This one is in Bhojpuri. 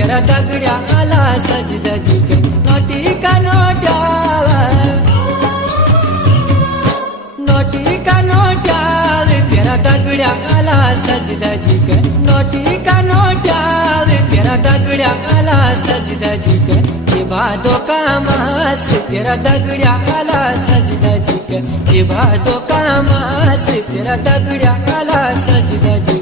तेरा दगड्या आला सजदा जिक नोटी का नोट्याल नोटी का नोट्याल तेरा दगड्या आला सजदा जिक नोटी का नोट्याल तेरा दगड्या आला सजदा जिक ये बातों का मास तेरा दगड्या आला सजदा जिक ये बातों का मास तेरा दगड्या आला सजदा जिक